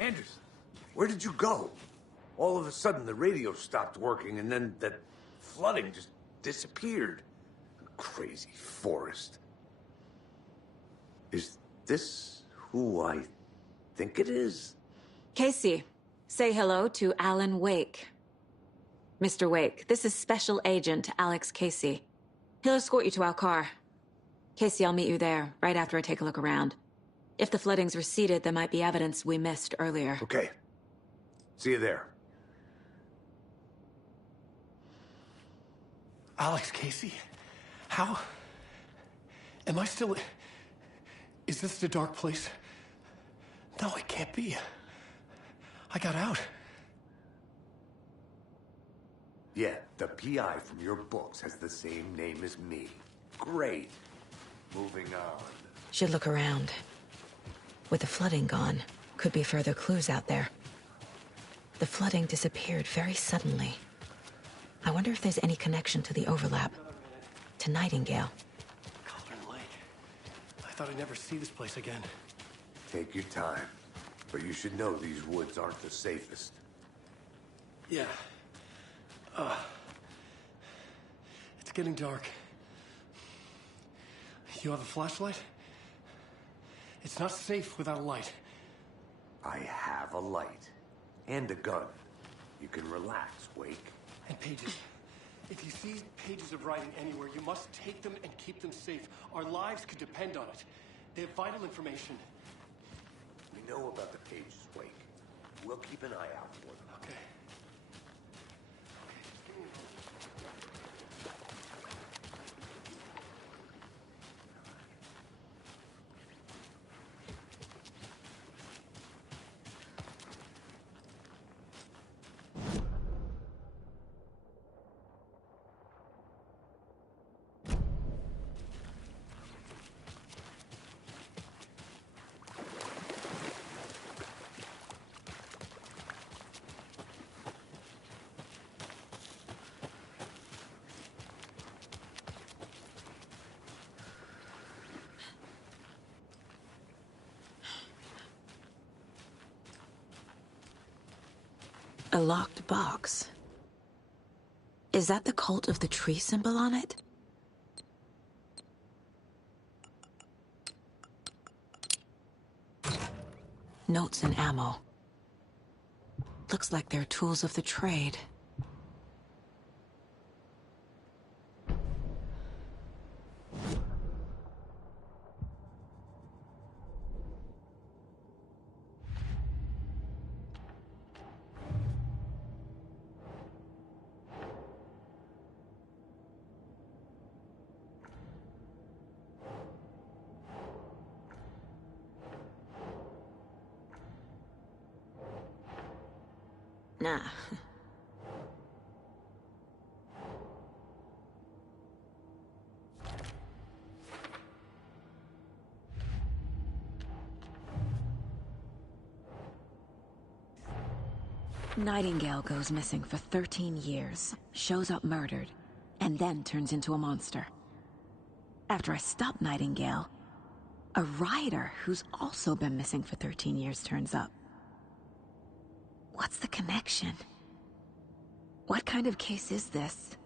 Anderson, where did you go? All of a sudden, the radio stopped working, and then that flooding just disappeared. Crazy forest. Is this who I think it is? Casey, say hello to Alan Wake. Mr. Wake, this is Special Agent Alex Casey. He'll escort you to our car. Casey, I'll meet you there, right after I take a look around. If the flooding's receded, there might be evidence we missed earlier. Okay. See you there. Alex Casey? How? Am I still... Is this the dark place? No, it can't be. I got out. Yeah, the PI from your books has the same name as me. Great. Moving on. Should look around. With the flooding gone, could be further clues out there. The flooding disappeared very suddenly. I wonder if there's any connection to the overlap. To Nightingale. Cauldron Lake. I thought I'd never see this place again. Take your time. But you should know these woods aren't the safest. Yeah. It's getting dark. You have a flashlight? It's not safe without a light. I have a light. And a gun. You can relax, Wake. And pages. If you see pages of writing anywhere, you must take them and keep them safe. Our lives could depend on it. They have vital information. We know about the pages, Wake. We'll keep an eye out for them. Okay. A locked box. Is that the cult of the tree symbol on it? Notes and ammo. Looks like they're tools of the trade. Nah. Nightingale goes missing for 13 years, shows up murdered, and then turns into a monster. After I stop Nightingale, a rider who's also been missing for 13 years turns up. What's the connection? What kind of case is this?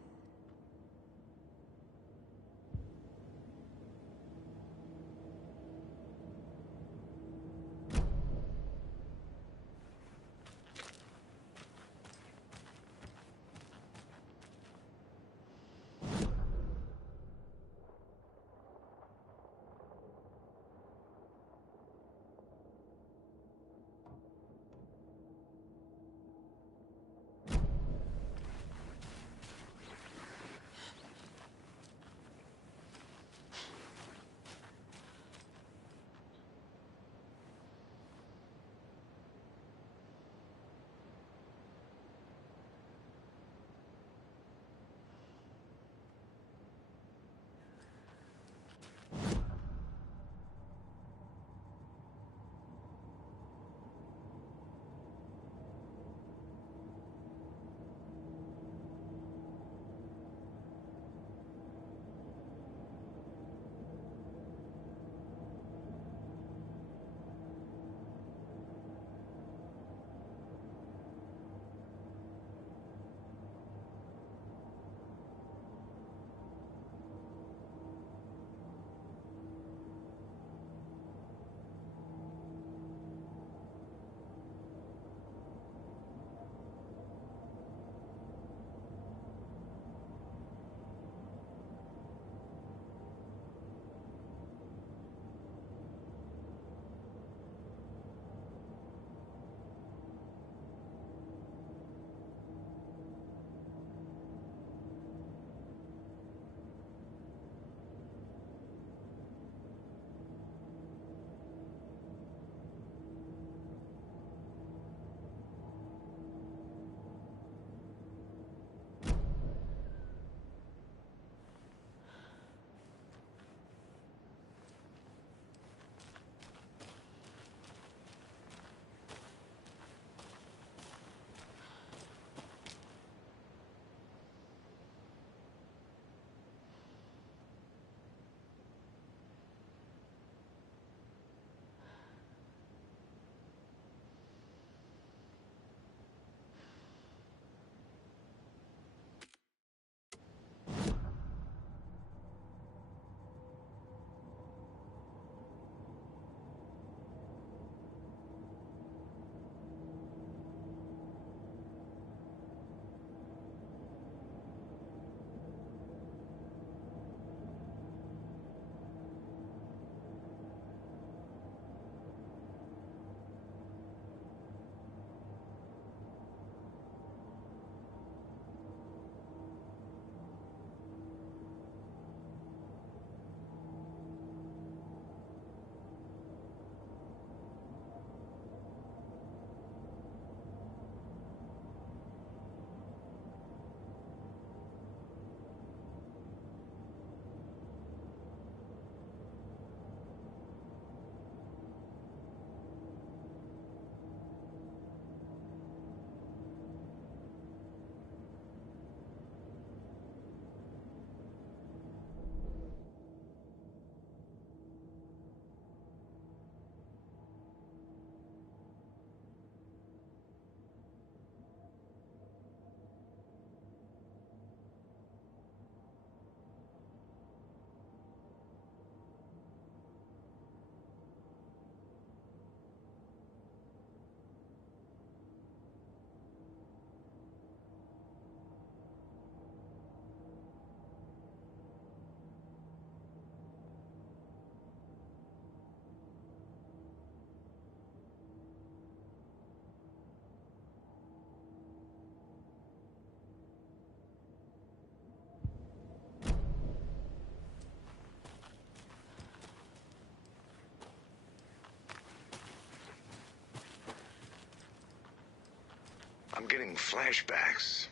Having flashbacks.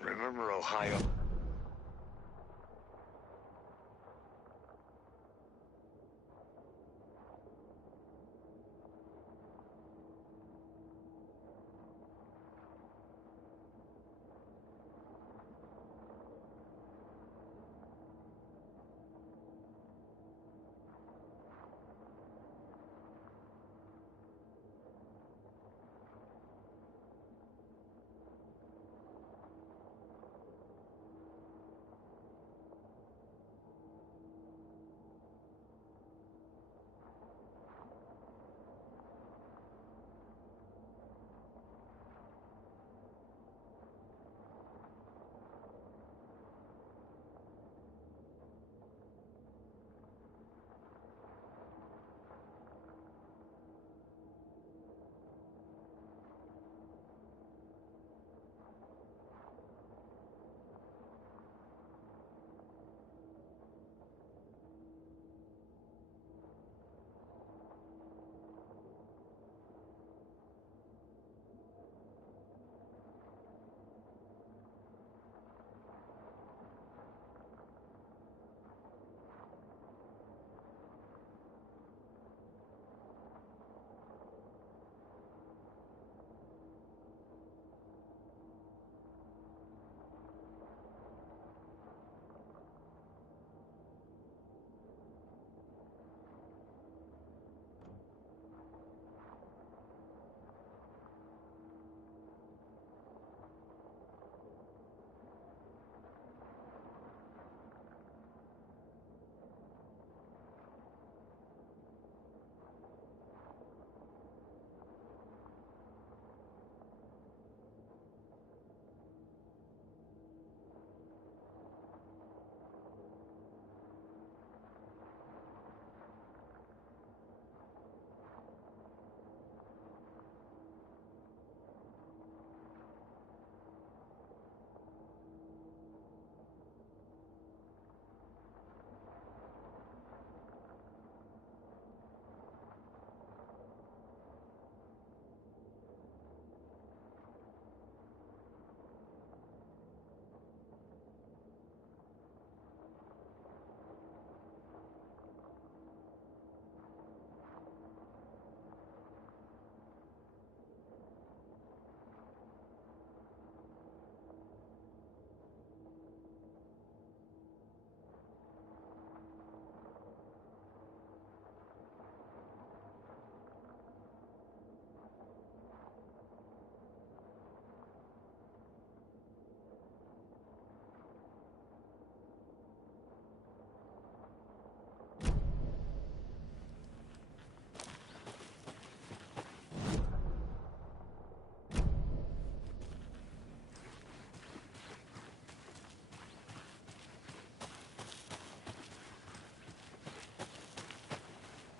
Remember Ohio?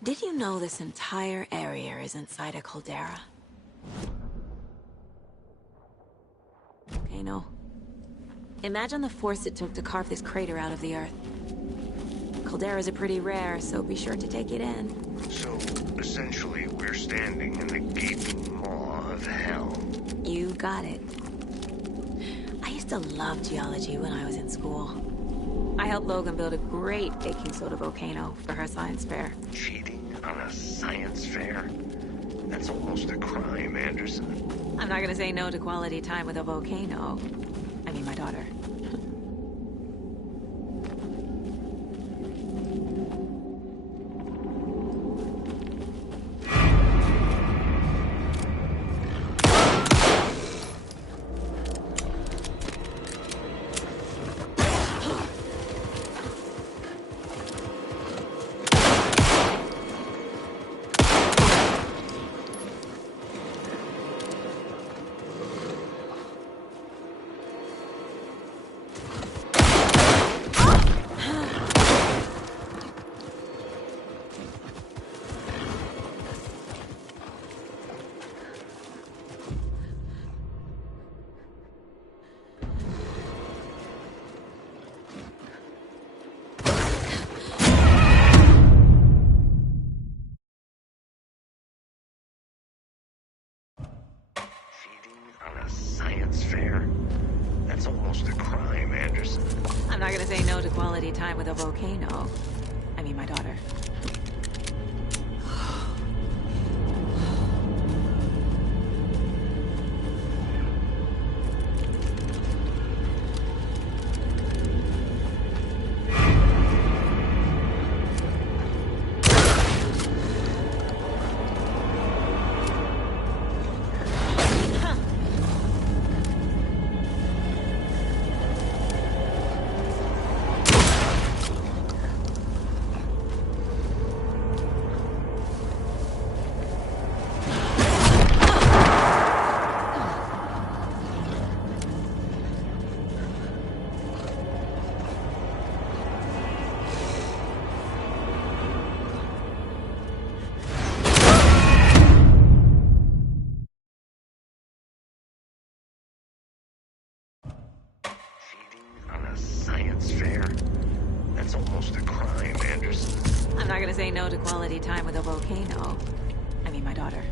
Did you know this entire area is inside a caldera? Volcano. Imagine the force it took to carve this crater out of the earth. Calderas are pretty rare, so be sure to take it in. So, essentially, we're standing in the gaping maw of hell. You got it. I used to love geology when I was in school. I helped Logan build a great baking soda volcano for her science fair. Cheating on a science fair? That's almost a crime, Anderson. I'm not gonna say no to quality time with a volcano. I mean, my daughter. say no to quality time with a volcano. I mean, my daughter. On a science fair? That's almost a crime, Anderson. I'm not gonna say no to quality time with a volcano. I mean, my daughter.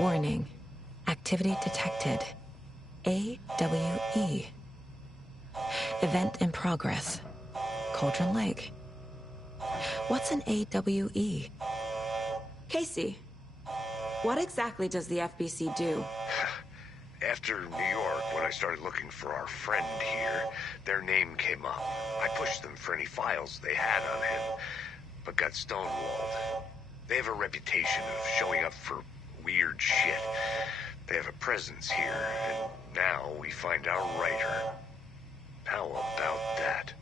Warning. Activity detected. AWE. Event in progress. Cauldron Lake. What's an AWE? Casey, what exactly does the FBC do? After New York, when I started looking for our friend here, their name came up. I pushed them for any files they had on him, but got stonewalled. They have a reputation of showing up for weird shit. They have a presence here, and now we find our writer. How about that?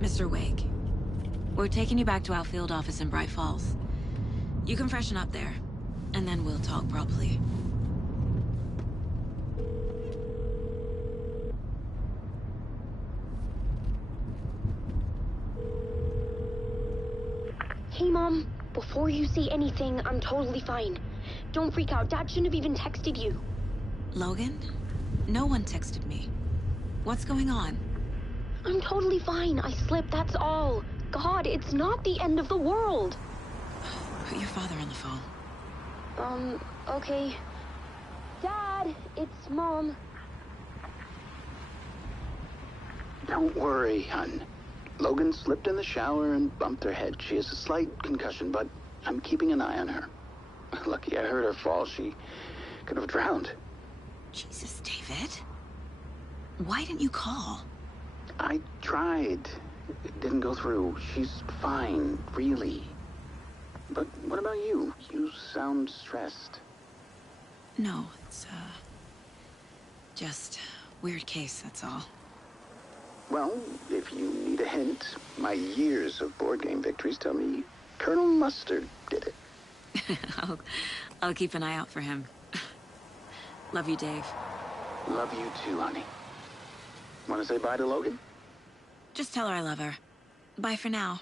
Mr. Wake, we're taking you back to our field office in Bright Falls. You can freshen up there, and then we'll talk properly. Hey, Mom. Before you say anything, I'm totally fine. Don't freak out. Dad shouldn't have even texted you. Logan? No one texted me. What's going on? I'm totally fine. I slipped, that's all. God, it's not the end of the world. Put your father on the phone. Okay. Dad, it's Mom. Don't worry, hon. Logan slipped in the shower and bumped her head. She has a slight concussion, but I'm keeping an eye on her. Lucky I heard her fall. She could have drowned. Jesus, David. Why didn't you call? I tried. It didn't go through. She's fine, really. But what about you? You sound stressed. No, it's, just weird case, that's all. Well, if you need a hint, my years of board game victories tell me Colonel Mustard did it. I'll keep an eye out for him. Love you, Dave. Love you too, honey. Want to say bye to Logan? Just tell her I love her. Bye for now.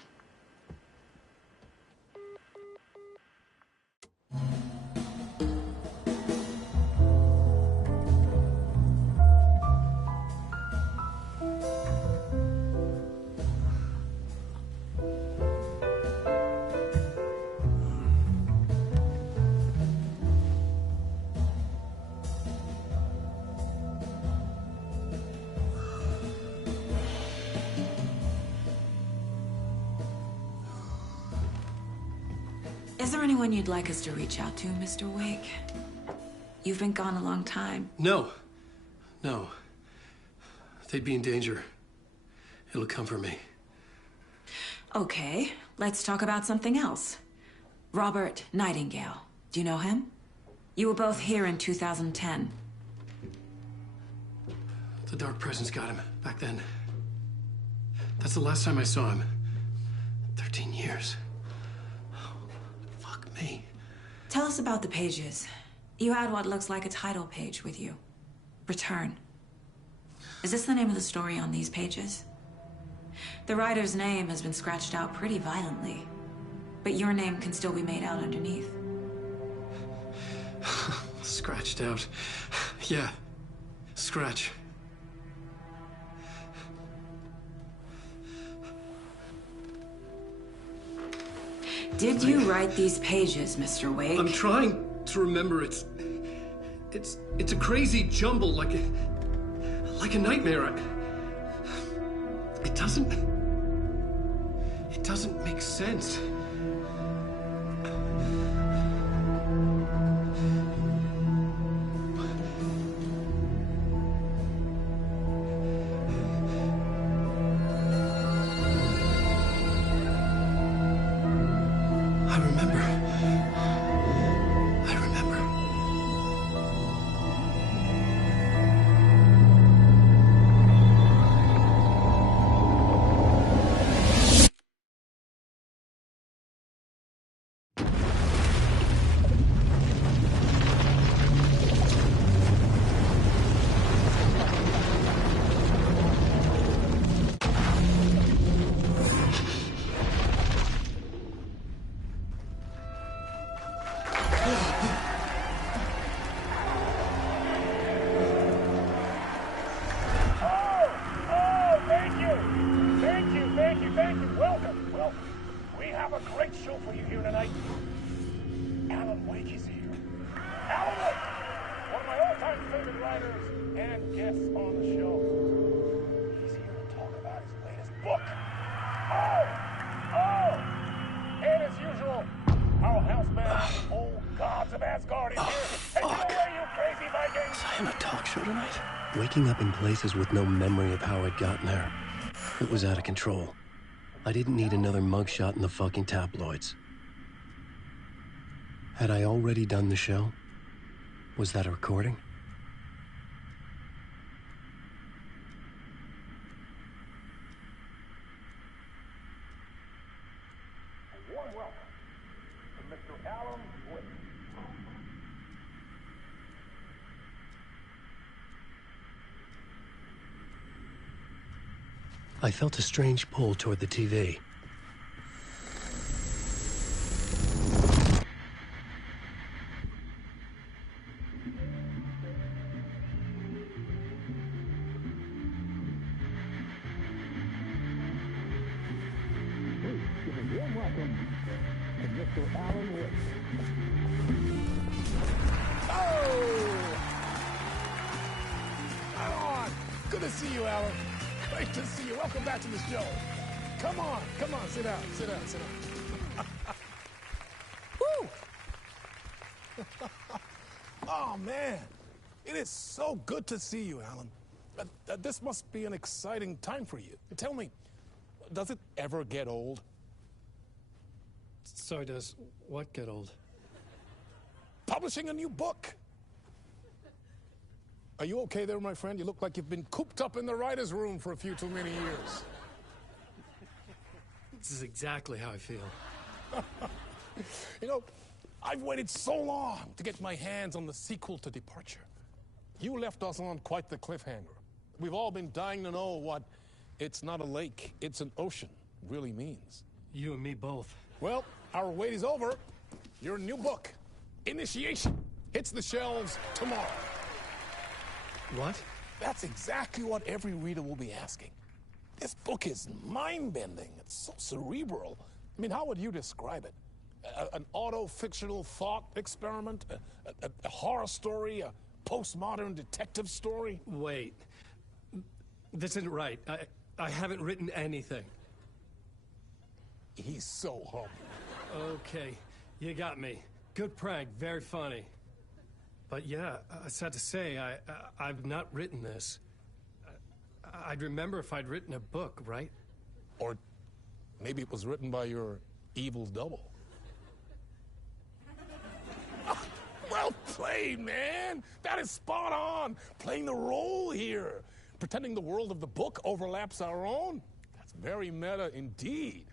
Is there anyone you'd like us to reach out to, Mr. Wake? You've been gone a long time. No. No. They'd be in danger. It'll come for me. Okay, let's talk about something else. Robert Nightingale. Do you know him? You were both here in 2010. The Dark Presence got him back then. That's the last time I saw him. 13 years. Fuck me. Tell us about the pages. You had what looks like a title page with you. Return. Is this the name of the story on these pages? The writer's name has been scratched out pretty violently, but your name can still be made out underneath. Scratched out. Yeah. Scratch. Did you write these pages, Mr. Wake? I'm trying to remember. It's a crazy jumble, like a nightmare. It doesn't doesn't make sense. I remember. Welcome. We have a great show for you here tonight. Alan Wake is here. Alan Wake, one of my all-time favorite writers and guests on the show. He's here to talk about his latest book. And as usual, our housebound old gods of Asgard is here. Take it away, you crazy Vikings! Was I on a talk show tonight? Waking up in places with no memory of how I'd gotten there. It was out of control. I didn't need another mugshot in the fucking tabloids. Had I already done the show? Was that a recording? A warm welcome to Mr. Alan Wake. I felt a strange pull toward the TV. Good to see you, Alan. Great to see you. Welcome back to the show. Come on, sit down. Woo! Oh, man. It is so good to see you, Alan. This must be an exciting time for you. Tell me, does it ever get old? Sorry, does what get old? Publishing a new book. Are you okay there, my friend? You look like you've been cooped up in the writer's room for a few too many years. This is exactly how I feel. You know, I've waited so long to get my hands on the sequel to Departure. You left us on quite the cliffhanger. We've all been dying to know what "it's not a lake, it's an ocean" really means. You and me both. Well, our wait is over. Your new book, Initiation, hits the shelves tomorrow. What? That's exactly what every reader will be asking. This book is mind-bending. It's so cerebral. I mean, how would you describe it? An auto-fictional thought experiment? A horror story? A postmodern detective story? Wait. This isn't right. I haven't written anything. He's so humble. Okay, you got me. Good prank, very funny. But yeah, sad to say, I've not written this. I'd remember if I'd written a book, right? Or maybe it was written by your evil double. Well played, man. That is spot on. Playing the role here. Pretending the world of the book overlaps our own. That's very meta indeed.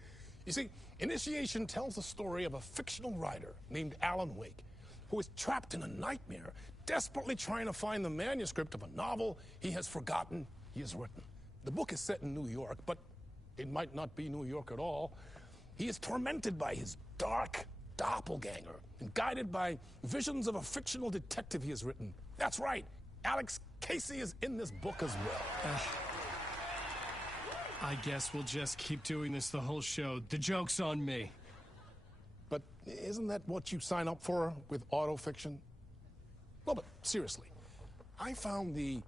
You see, Initiation tells the story of a fictional writer named Alan Wake, who is trapped in a nightmare, desperately trying to find the manuscript of a novel he has forgotten he has written. The book is set in New York, but it might not be New York at all. He is tormented by his dark doppelganger and guided by visions of a fictional detective he has written. That's right, Alex Casey is in this book as well. I guess we'll just keep doing this the whole show. The joke's on me. But isn't that what you sign up for with autofiction? Well, but seriously, I found the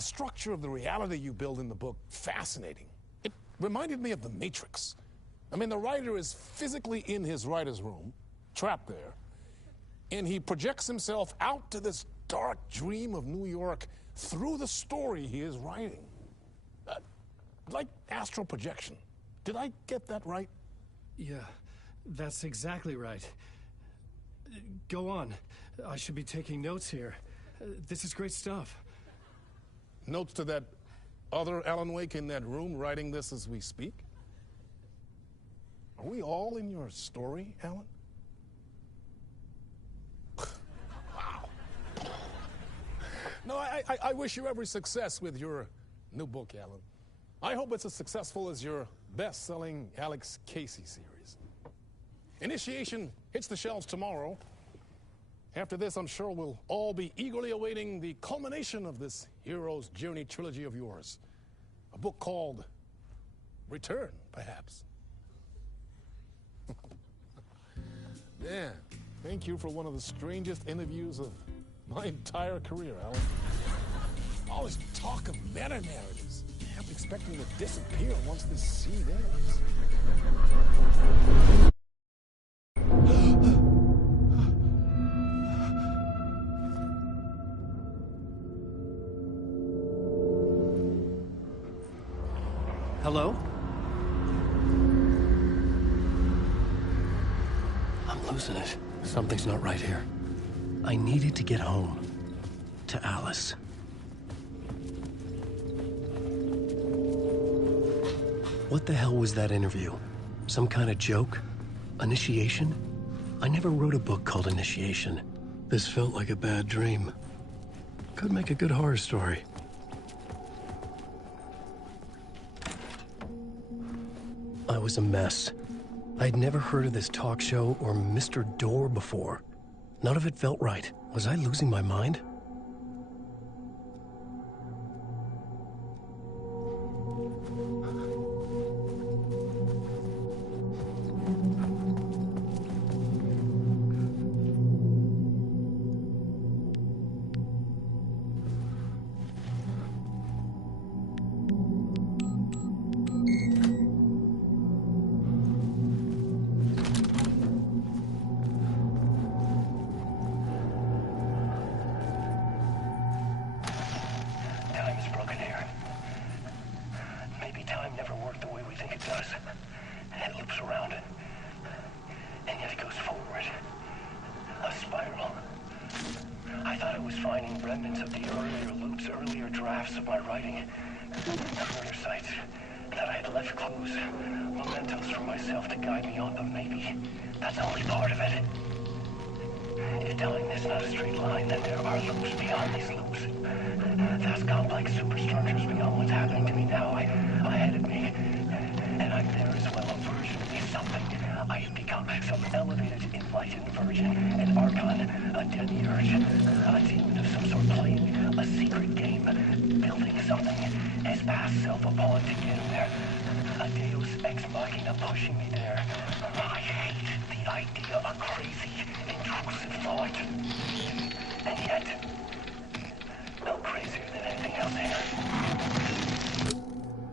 structure of the reality you build in the book fascinating. It reminded me of The Matrix. I mean, the writer is physically in his writer's room, trapped there, and he projects himself out to this dark dream of New York through the story he is writing. Like astral projection. Did I get that right? Yeah, that's exactly right. Go on. I should be taking notes here. This is great stuff. Notes to that other Alan Wake in that room writing this as we speak? Are we all in your story, Alan? Wow. No, I wish you every success with your new book, Alan. I hope it's as successful as your best-selling Alex Casey series. Initiation hits the shelves tomorrow. After this, I'm sure we'll all be eagerly awaiting the culmination of this hero's journey trilogy of yours. A book called Return, perhaps. Yeah, thank you for one of the strangest interviews of my entire career, Alan. All this talk of meta-narratives. I'm expecting to disappear once this scene ends. Hello? I'm losing it. Something's not right here. I needed to get home. To Alice. What the hell was that interview? Some kind of joke? Initiation? I never wrote a book called Initiation. This felt like a bad dream. Could make a good horror story. I was a mess. I'd never heard of this talk show or Mr. Door before. None of it felt right. Was I losing my mind?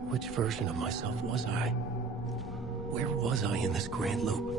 Which version of myself was I? Where was I in this grand loop?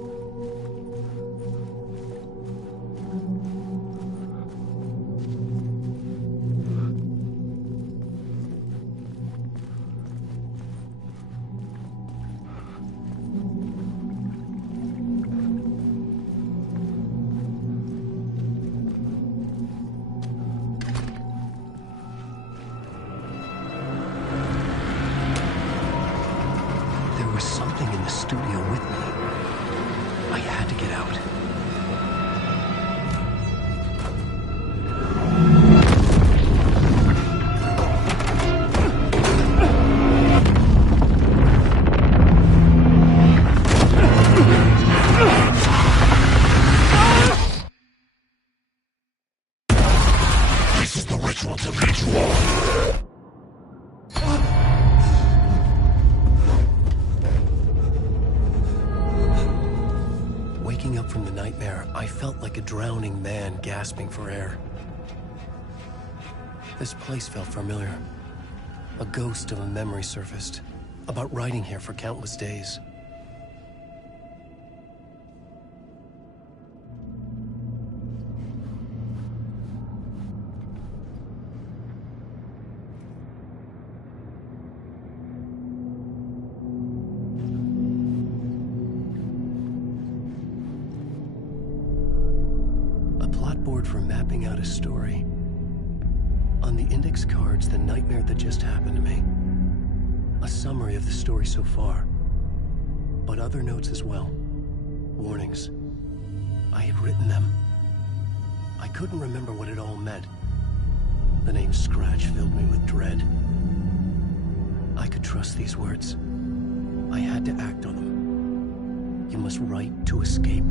Drowning man gasping for air. This place felt familiar. A ghost of a memory surfaced, about writing here for countless days. whiteboard for mapping out a story. On the index cards, the nightmare that just happened to me. A summary of the story so far. But other notes as well. Warnings. I had written them. I couldn't remember what it all meant. The name Scratch filled me with dread. I could trust these words. I had to act on them. You must write to escape.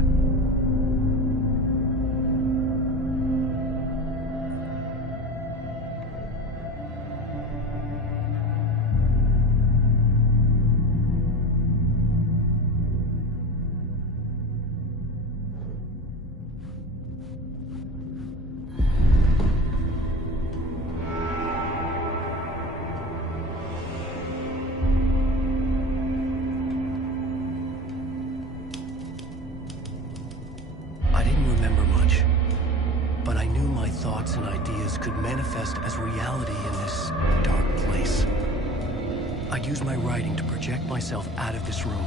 Thoughts and ideas could manifest as reality in this dark place. I'd use my writing to project myself out of this room,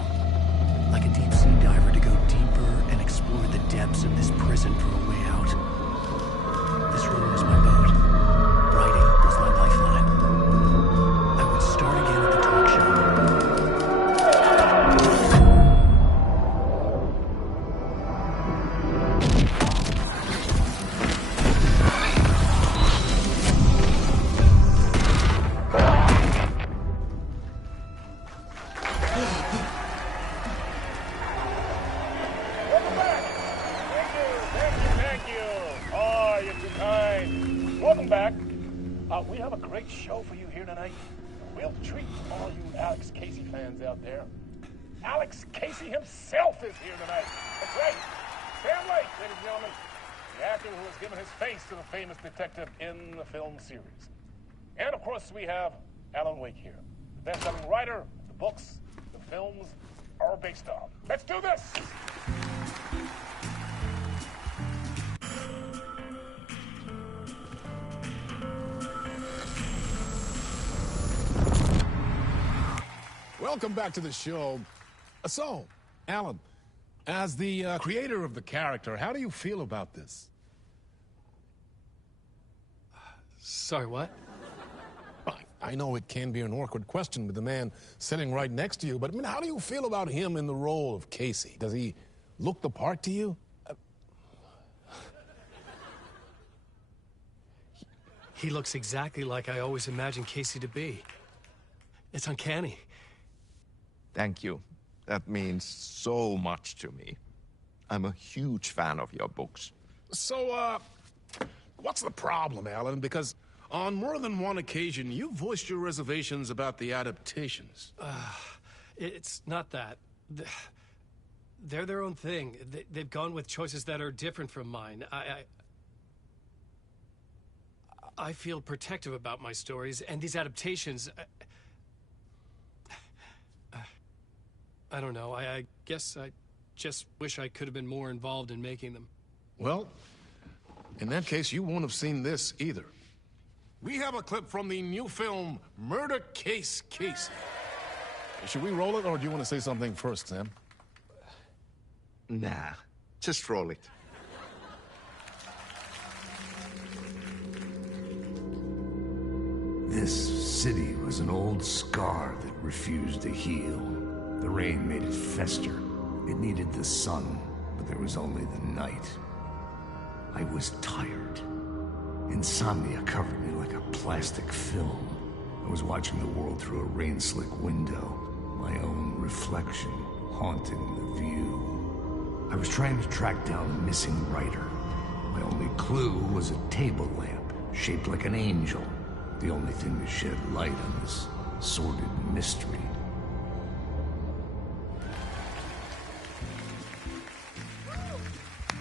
like a deep sea diver to go deeper and explore the depths of this prison for a way out. This room was my boat. Writing was my lifeline. I would start again at the talk show. We have a great show for you here tonight. We'll treat all you Alex Casey fans out there. Alex Casey himself is here tonight. That's right. Sam Lake, ladies and gentlemen, the actor who has given his face to the famous detective in the film series. And of course, we have Alan Wake here, the best-selling writer the books the films are based on. Let's do this! Welcome back to the show. So, Alan, as the creator of the character, how do you feel about this? Sorry, what? I know it can be an awkward question with the man sitting right next to you, but I mean, how do you feel about him in the role of Casey? Does he look the part to you? He looks exactly like I always imagined Casey to be. It's uncanny. Thank you. That means so much to me. I'm a huge fan of your books. So, what's the problem, Alan? Because on more than one occasion, you voiced your reservations about the adaptations. It's not that. They're their own thing. They've gone with choices that are different from mine. I feel protective about my stories, and these adaptations... I don't know. I guess I just wish I could have been more involved in making them. Well, in that case, you won't have seen this either. We have a clip from the new film, Murder Case Casey. Should we roll it, or do you want to say something first, Sam? Nah, just roll it. This city was an old scar that refused to heal. The rain made it fester. It needed the sun, but there was only the night. I was tired. Insomnia covered me like a plastic film. I was watching the world through a rain-slick window, my own reflection haunting the view. I was trying to track down a missing writer. My only clue was a table lamp, shaped like an angel, the only thing to shed light on this sordid mystery.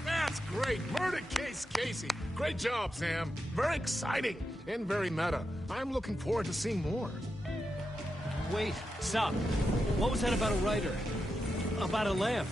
That's great! Murder Case Casey! Great job, Sam. Very exciting and very meta. I'm looking forward to seeing more. Wait, stop. What was that about a writer? About a lamp?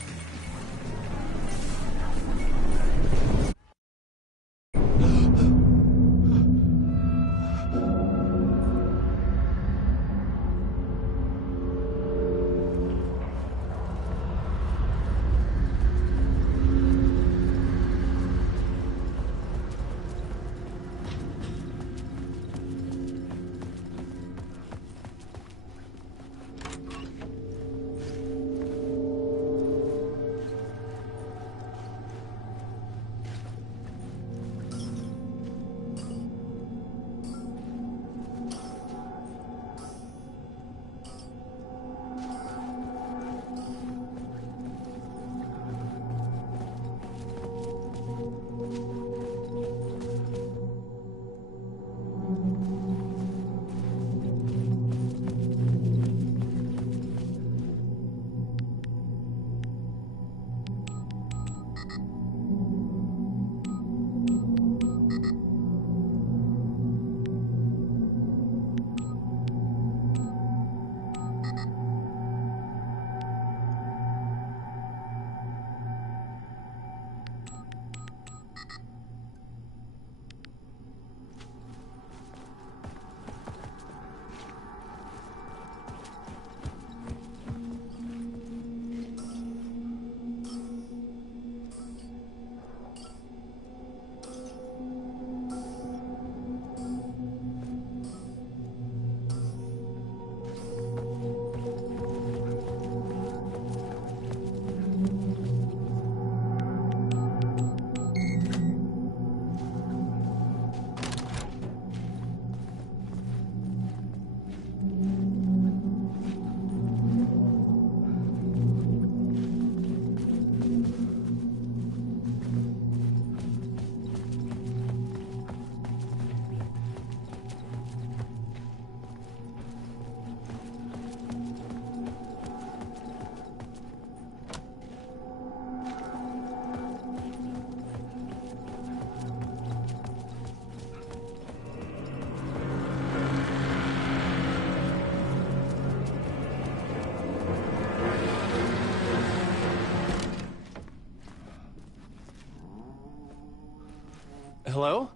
Hello?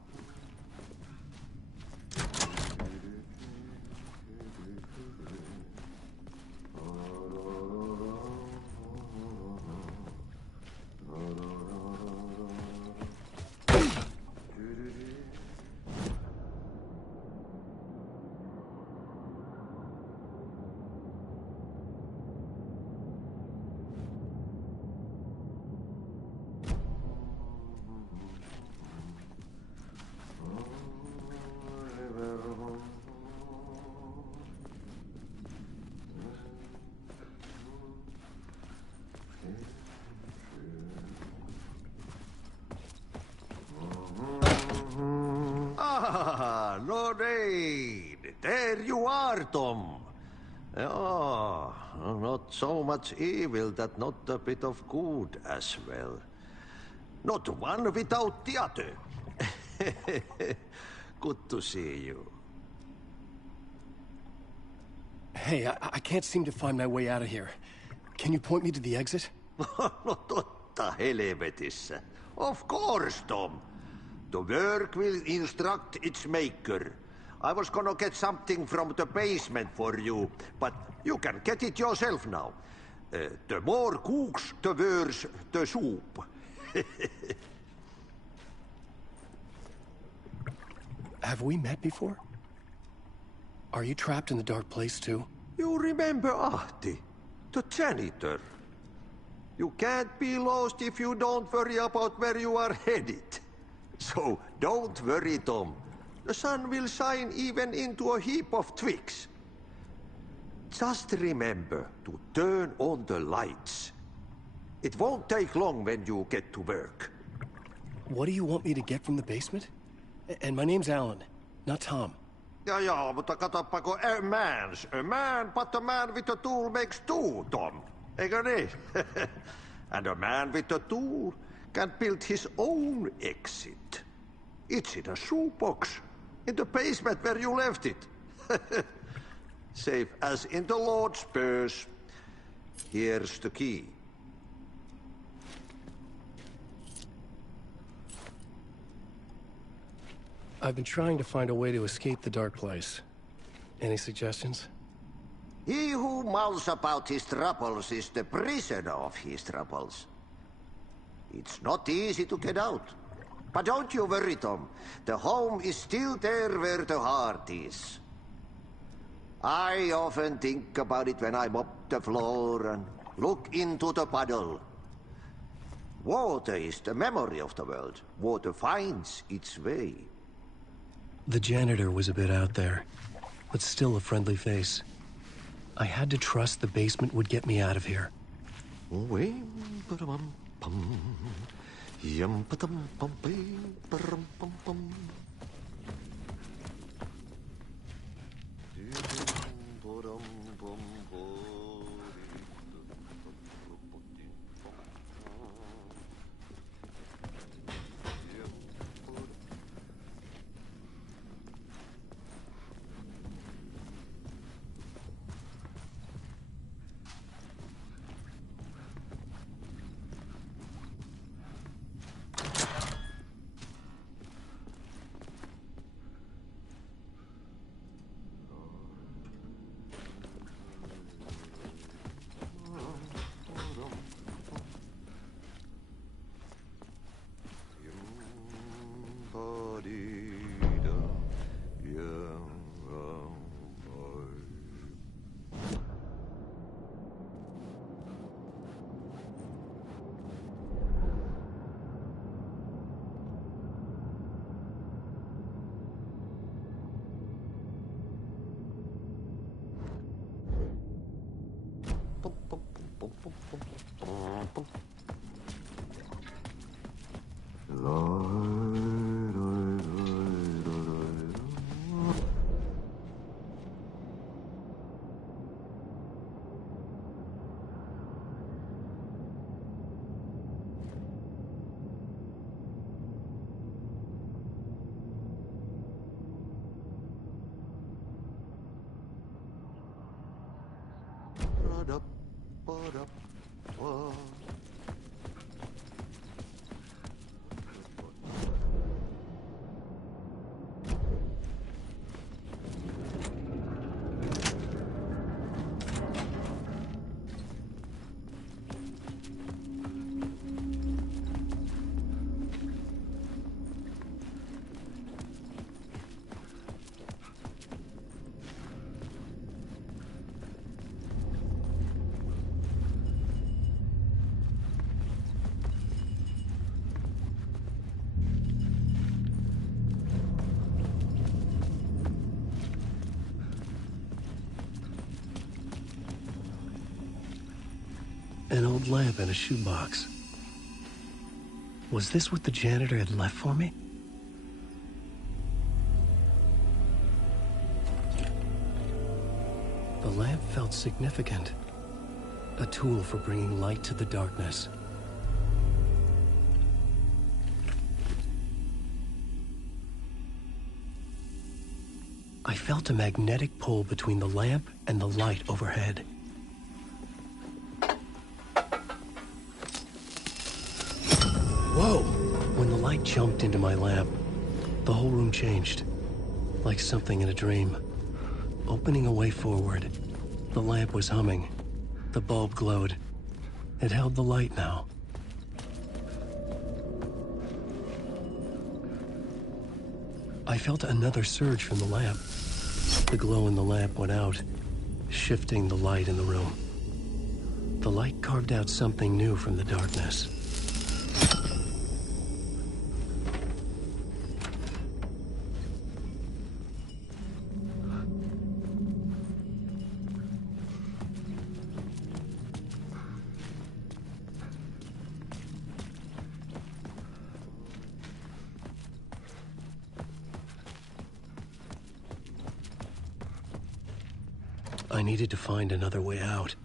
Ah, Lorraine! There you are, Tom. Oh, not so much evil that not a bit of good as well. Not one without the other. Good to see you. Hey, I can't seem to find my way out of here. Can you point me to the exit? No totta helvetissä. Of course, Tom. The work will instruct its maker. I was gonna get something from the basement for you, but you can get it yourself now. The more cooks, the worse the soup. Have we met before? Are you trapped in the dark place too? You remember Ahti, the janitor. You can't be lost if you don't worry about where you are headed. So don't worry, Tom. The sun will shine even into a heap of twigs. Just remember to turn on the lights. It won't take long when you get to work. What do you want me to get from the basement? And my name's Alan, not Tom. Ja, mutta katopako a man, but a man with a tool makes two, Tom. Eikö niin? And a man with a tool can build his own exit. It's in a shoebox, in the basement where you left it. Safe as in the Lord's purse. Here's the key. I've been trying to find a way to escape the dark place. Any suggestions? He who mouths about his troubles is the prisoner of his troubles. It's not easy to get out. But don't you worry, Tom. The home is still there where the heart is. I often think about it when I mop the floor and look into the puddle. Water is the memory of the world. Water finds its way. The janitor was a bit out there, but still a friendly face. I had to trust the basement would get me out of here. old lamp in a shoebox. Was this what the janitor had left for me? The lamp felt significant. A tool for bringing light to the darkness. I felt a magnetic pull between the lamp and the light overhead. Whoa! When the light jumped into my lamp, the whole room changed. Like something in a dream. Opening a way forward, the lamp was humming. The bulb glowed. It held the light now. I felt another surge from the lamp. The glow in the lamp went out, shifting the light in the room. The light carved out something new from the darkness. I needed to find another way out.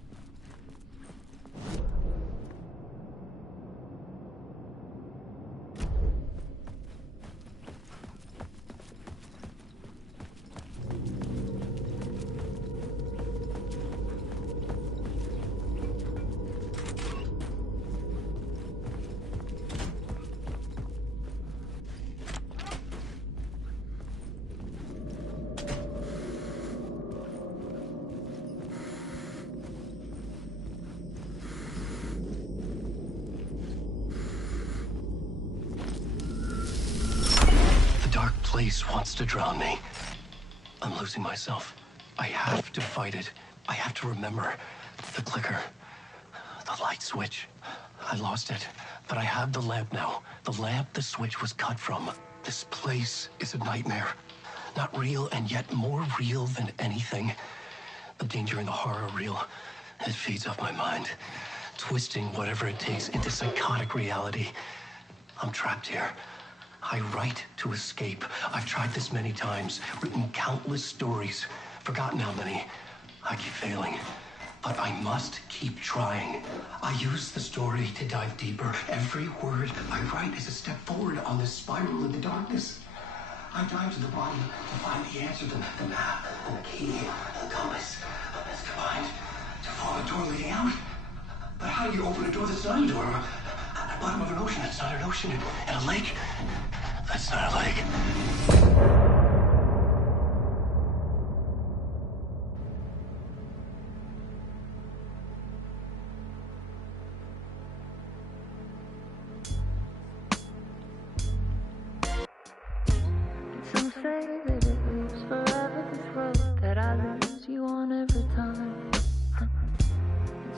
Place wants to drown me. I'm losing myself. I have to fight it. I have to remember. The clicker. The light switch. I lost it. But I have the lamp now. The lamp the switch was cut from. This place is a nightmare. Not real, and yet more real than anything. The danger and the horror are real. It feeds off my mind. Twisting whatever it takes into psychotic reality. I'm trapped here. I write to escape. I've tried this many times, written countless stories, forgotten how many. I keep failing, but I must keep trying. I use the story to dive deeper. Every word I write is a step forward on this spiral in the darkness. I dive to the bottom to find the answer, the map, and the key, and the compass. It's combined to form a door leading out. But how do you open a door that's not a door? At the bottom of an ocean that's not an ocean, and a lake that's not a lake. Some say that it lives forever, this road that I lose you on every time.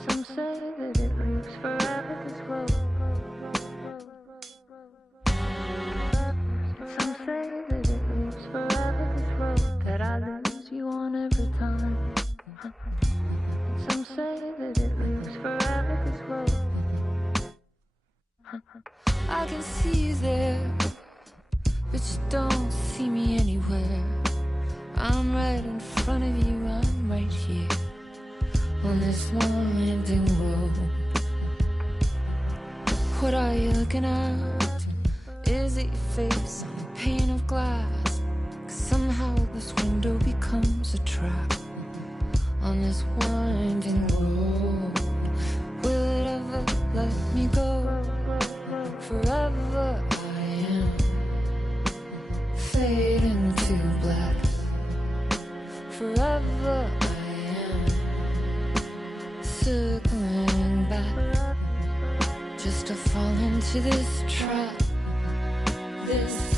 Some say that it lives forever, this road. Some say that it lives forever, this road that I lose you on every time. Some say that it lives forever, this road. I can see you there, but you don't see me anywhere. I'm right in front of you, I'm right here on this long winding road. What are you looking at? Is it your face on a pane of glass? 'Cause somehow this window becomes a trap on this winding road. Will it ever let me go? Forever I am fading to black. Forever I am circling back, just to fall into this trap. This